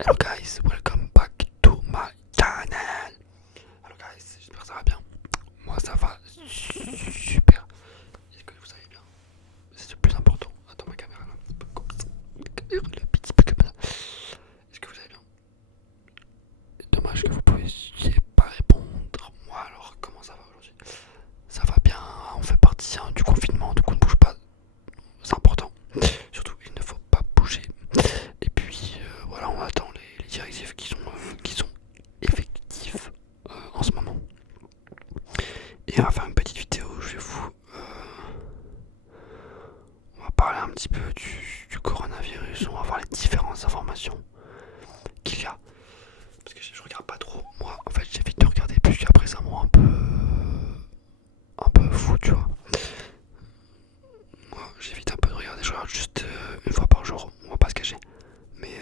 Hello guys, welcome back to my channel. Hello guys, j'espère que ça va bien. Moi ça va super. Est-ce que vous allez bien? C'est le plus important. Attends, ma caméra là. La caméra, le petit peu comme ça. Est-ce que vous allez bien? Dommage que vous puissiez pas répondre. Moi alors, comment ça va aujourd'hui? Ça va bien, on fait partie du confinement, donc on ne bouge pas. C'est important. Surtout, il ne faut pas bouger. Et puis voilà, on attend les directives qui sont effectives en ce moment. Et on va faire une petite vidéo où on va parler un petit peu du coronavirus. On va voir les différentes informations qu'il y a. Parce que je regarde pas trop. Moi, en fait, j'évite de regarder plus qu'après ça me rend un peu fou, tu vois. Moi, j'évite un peu de regarder. Je regarde juste une fois par jour. On va pas se cacher. Mais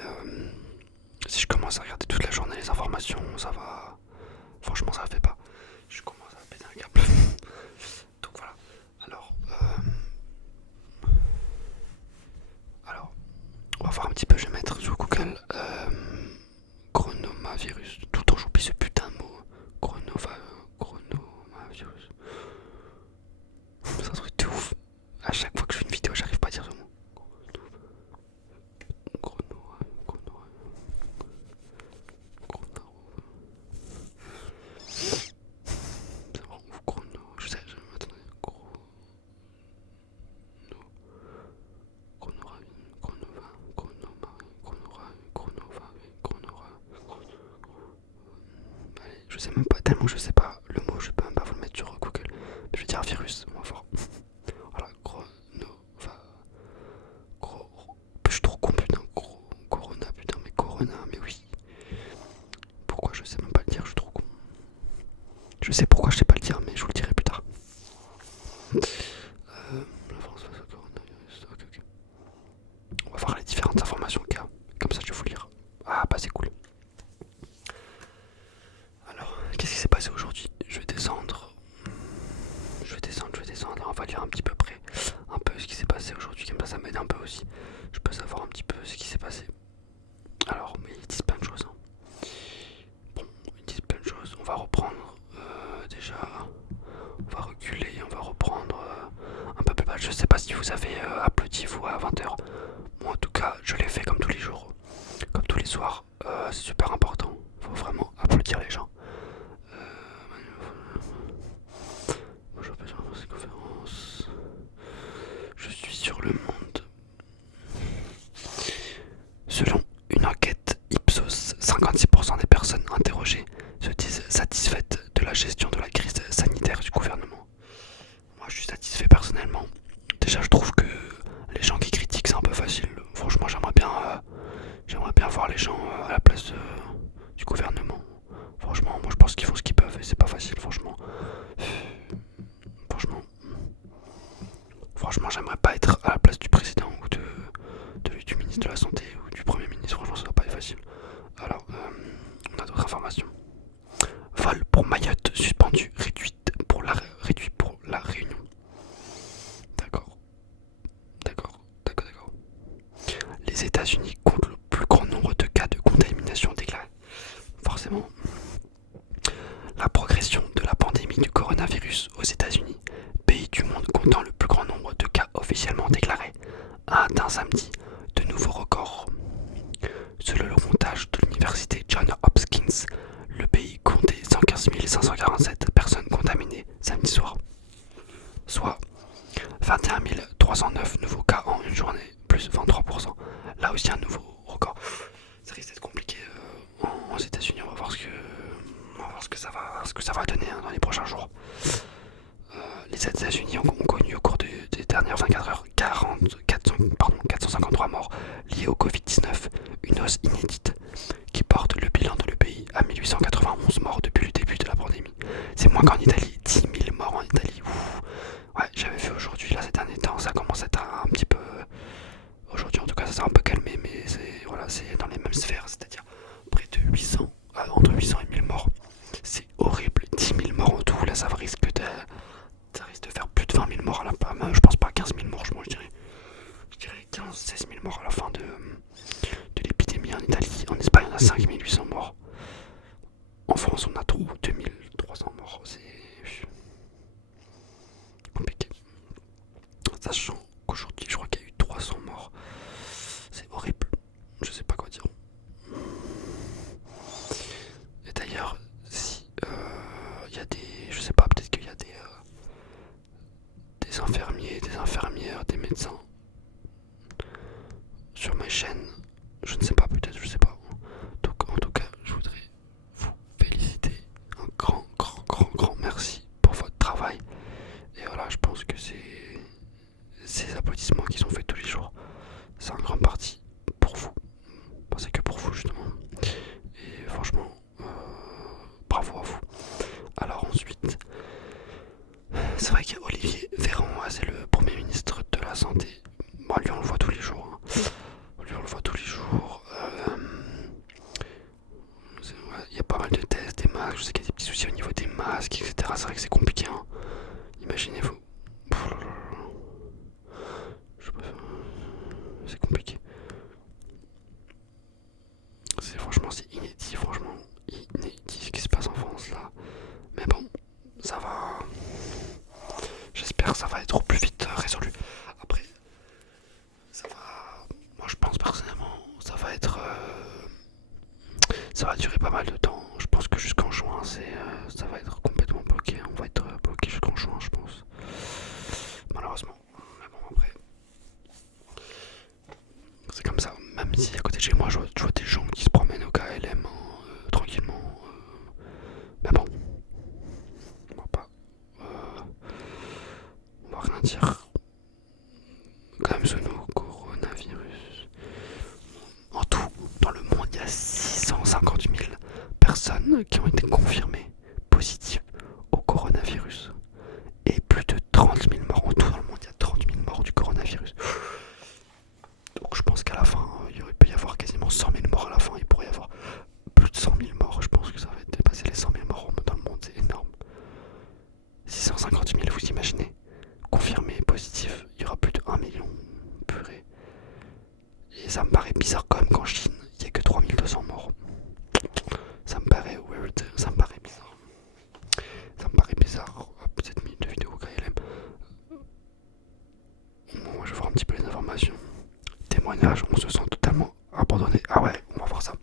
si je commence à regarder toute la journée les informations, ça va. Franchement, ça le fait pas. Je commence à péter un câble. Donc voilà. Alors, on va voir un petit peu. Je vais mettre sur Google chronomavirus. Tout le temps, j'oublie ce putain de mot. Chronomavirus. C'est un truc de ouf. À chaque fois que je fais une vidéo, j'arrive pas à dire ce mot. C'est vraiment ouf, chrono. Je sais, attendez. Allez, je sais même pas, tellement je sais pas le mot, je peux même pas vous le mettre sur Google. Je vais dire virus, moins fort. Voilà, je suis trop con, putain, corona, putain, mais corona, mais oui. Pourquoi je sais même pas le dire, je suis trop con. Je sais pourquoi je sais pas le dire, mais je vous le dirai plus tard. La France face au coronavirus, ok. On va voir les différentes informations qu'il y a. Comme ça, je vais vous lire. Ah, bah c'est cool. Alors, qu'est-ce qui s'est passé aujourd'hui? Je vais descendre. Et on va lire un petit peu près. Un peu ce qui s'est passé aujourd'hui. Comme ça m'aide un peu aussi. Je peux savoir un petit peu ce qui s'est passé. Alors, mais ils disent plein de choses. Bon, ils disent plein de choses. On va reprendre. Déjà, on va reculer. On va reprendre un peu plus bas. Je sais pas si vous avez applaudi vous à 20h. Moi, en tout cas, je l'ai fait comme tous les jours. Comme tous les soirs. C'est super important. Faut vraiment applaudir les gens. Bonjour, dans cette conférence. Je suis sur Le Monde. Selon une enquête Ipsos, 56% des personnes interrogées se disent satisfaites de la gestion de la crise sanitaire du gouvernement. Moi, je suis satisfait personnellement. Déjà, je trouve que les gens qui critiquent, c'est un peu facile. Franchement, j'aimerais bien voir les gens à la place du gouvernement. Franchement, moi, je pense qu'ils font ce qu'ils peuvent et c'est pas facile, franchement. Franchement, j'aimerais pas être à la place du président ou du ministre de la Santé ou du Premier ministre. Franchement, ça va pas être facile. Alors, on a d'autres informations. Vol pour Mayotte suspendu, réduit pour la Réunion. D'accord, d'accord. Les États-Unis comptent le plus grand nombre de cas de contamination déclarés. Forcément, la progression de la pandémie du coronavirus aux États-Unis, pays du monde comptant le plus grand nombre de cas officiellement déclarés, a atteint samedi de nouveaux records. Selon le montage de l'université Johns Hopkins, le pays comptait 115 547 personnes contaminées samedi soir, soit 21 309 nouveaux cas en une journée, plus 23%. Là aussi un nouveau record. Ça risque d'être compliqué aux États-Unis. On va voir ce que ça va donner dans les prochains jours. Les États-Unis ont connu au cours des dernières 24 heures 453 morts liés au Covid-19, une hausse inédite qui porte le bilan dans le pays à 1891 morts depuis le début de la pandémie. C'est moins qu'en Italie, 10 000 morts en Italie. Ouf. Ouais, j'avais vu aujourd'hui, là, ces derniers temps, ça commence à être un petit peu. Aujourd'hui, en tout cas, ça s'est un peu calmé, mais c'est dans les mêmes sphères, c'est-à-dire près de 800, entre 800 et 1000 morts. C'est horrible, 10 000 morts en tout, là, ça risque de faire plus de 20 000 morts à la fin. Je pense pas à 15 000 morts, je dirais 15-16 000 morts à la fin de l'épidémie en Italie. En Espagne, 5800 morts. En France, on a 2300 morts. C'est compliqué. Sachant qu'aujourd'hui, je crois qu'il y a eu 300 morts. C'est horrible. Je sais pas quoi dire. Et d'ailleurs, si il y a des, je sais pas, peut-être qu'il y a des infirmiers, des infirmières, des médecins sur ma chaîne, je ne sais pas, peut-être, je sais pas. Donc, en tout cas, je voudrais vous féliciter. Un grand merci pour votre travail. Et voilà, je pense que c'est ces applaudissements qui sont faits tous les jours. C'est en grande partie pour vous. Enfin, c'est que pour vous, justement. Et franchement, bravo à vous. Alors ensuite, c'est vrai qu'il y a Olivier Véran, c'est le Premier ministre de la Santé. Bon, lui on le voit tous les jours. Lui on le voit tous les jours. Il y a pas mal de tests, des masques. Je sais qu'il y a des petits soucis au niveau des masques, etc. C'est vrai que c'est compliqué. Hein. Imaginez-vous. C'est compliqué. Franchement, c'est inédit. Franchement, inédit ce qui se passe en France là. Mais bon, ça va. J'espère que ça va être au plus vite résolu. Après, ça va. Moi, je pense personnellement, ça va être. Ça va durer pas mal de temps. Je pense que jusqu'en juin, ça va être complètement bloqué. On va être bloqué jusqu'en juin, je pense. Malheureusement. Mais bon, après. C'est comme ça. Même si à côté de chez moi, je vois des gens qui se promènent au KLM tranquillement. Mais bon. On va pas. On va rien dire. Quand même, ce nouveau coronavirus. En tout, dans le monde, il y a 650 000 personnes qui ont été confirmées positives au coronavirus. Et plus de 30 000 morts. En tout, dans le monde, il y a 30 000 morts du coronavirus. Donc je pense qu'à la fin, il peut y avoir quasiment 100 000 morts à la fin. Il pourrait y avoir plus de 100 000 morts. Je pense que ça va dépasser les 100 000 morts dans le monde. C'est énorme. 650 000, vous imaginez? Confirmé positif, il y aura plus de 1 million. Purée. Et ça me paraît bizarre quand même qu'en Chine, il n'y ait que 3200 morts. Ça me paraît weird, ça me paraît bizarre. Ça me paraît bizarre. Cette minute de vidéo KLM. Bon, moi je vais voir un petit peu les informations. Témoignage, on se sent totalement abandonné. Ah ouais, on va voir ça.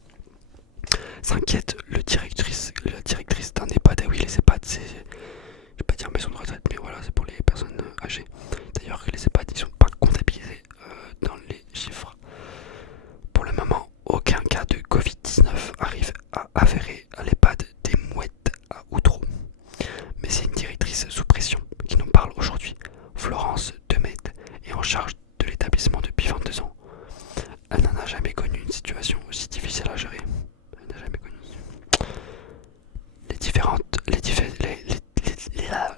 S'inquiète la directrice d'un EHPAD. Ah oui, les EHPAD, c'est. Je vais pas dire maison de retraite, mais voilà, c'est pour les personnes âgées. D'ailleurs, les EHPAD, ils sont pas comptabilisés dans les chiffres. Pour le moment, aucun cas de Covid-19 arrive à avérer à l'EHPAD des Mouettes à Outreau. Mais c'est une directrice sous pression qui nous parle aujourd'hui. Florence Demet est en charge de l'établissement depuis 22 ans. Elle n'en a jamais connu une situation aussi difficile à gérer. Elle n'a jamais connu.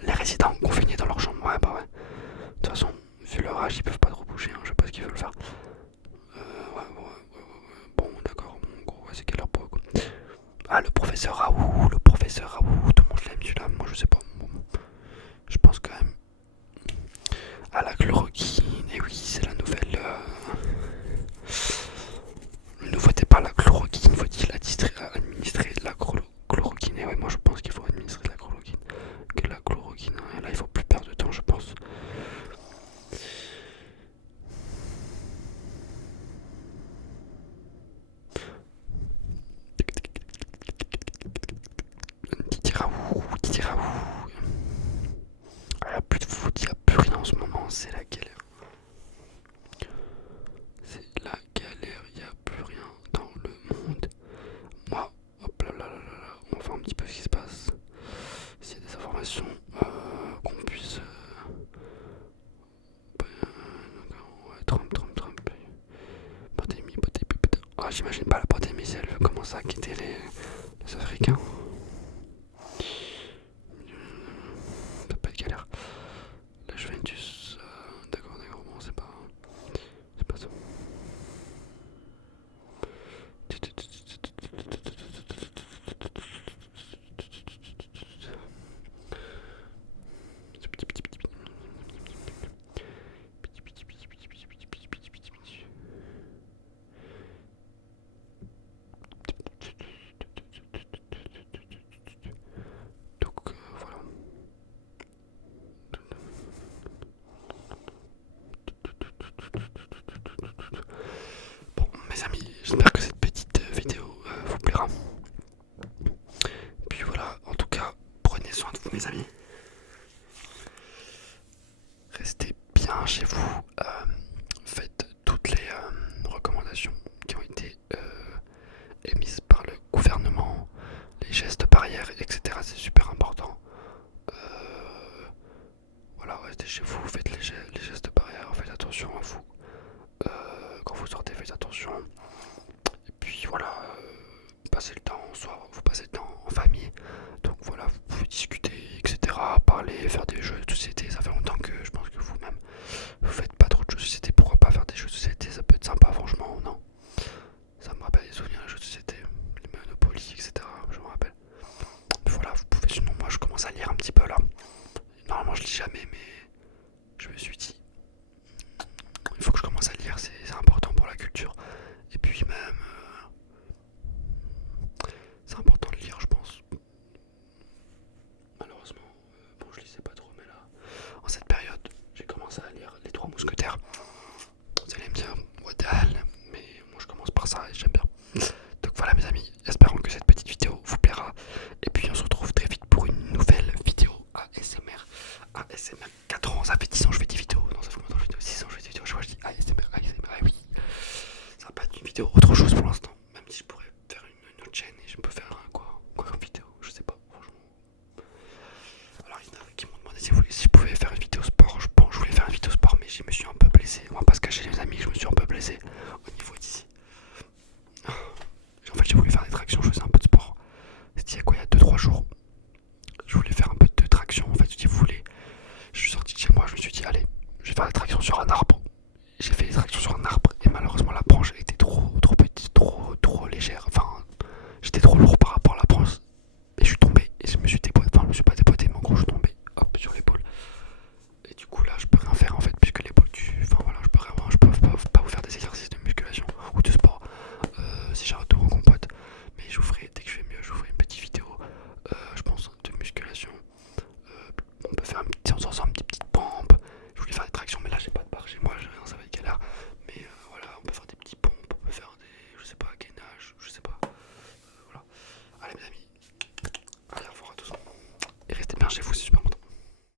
Les résidents confinés dans leur chambre. Ouais, bah ouais. De toute façon, vu leur âge, ils peuvent pas trop bouger. Hein. Je sais pas ce qu'ils veulent faire. Bon, d'accord. En gros, c'est quelle heure pour eux, quoi. Ah, le professeur Raoult, tout le monde l'aime celui-là. Moi, je sais pas. Bon, je pense quand même à la chloroquine. Et oui, c'est la nouvelle. Ne votez pas la chloroquine, faut-il administrer de la chloroquine? Et ouais, moi je pense qu'il faut administrer de la chloroquine. Que la chloroquine, hein, là il faut plus perdre de temps, je pense. Qui dira où? Ah, il n'y a plus de foot, il n'y a plus rien en ce moment, c'est la galère. C'est la galère, il n'y a plus rien dans le monde. Moi, hop là, on va voir un petit peu ce qui se passe. S'il y a des informations qu'on puisse. Ouais, Trump. Pandémie. Ah, j'imagine pas la pandémie si elle commence à quitter les Africains. Ça peut être galère. La Juventus. D'accord, bon, c'est pas ça. voilà, passer le temps, soit vous passez le temps en famille. Donc voilà, vous pouvez discuter, etc. Parler, faire des jeux de société. Ça fait longtemps que je pense